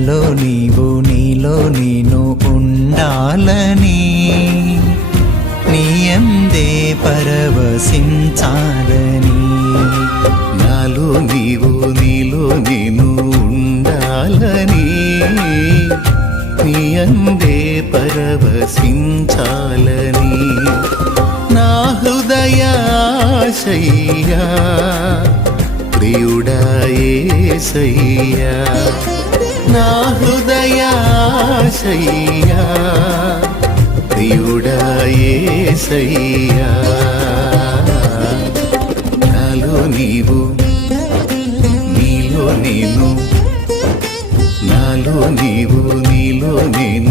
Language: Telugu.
నాలో నీవు నీలో నేను ఉండాలని నీయందే పరవశించాలని. నాలో నీవు నీలో నేను ఉండాలని నీయందే పరవశించాలని. నా హృదయాశయ్యా ప్రియుడా యేసయ్యా, నా హృదయాశయ్యా ప్రియుడా యేసయ్యా. నాలో నీవు నీలో నేను, నాలో నీవు నీలో నేను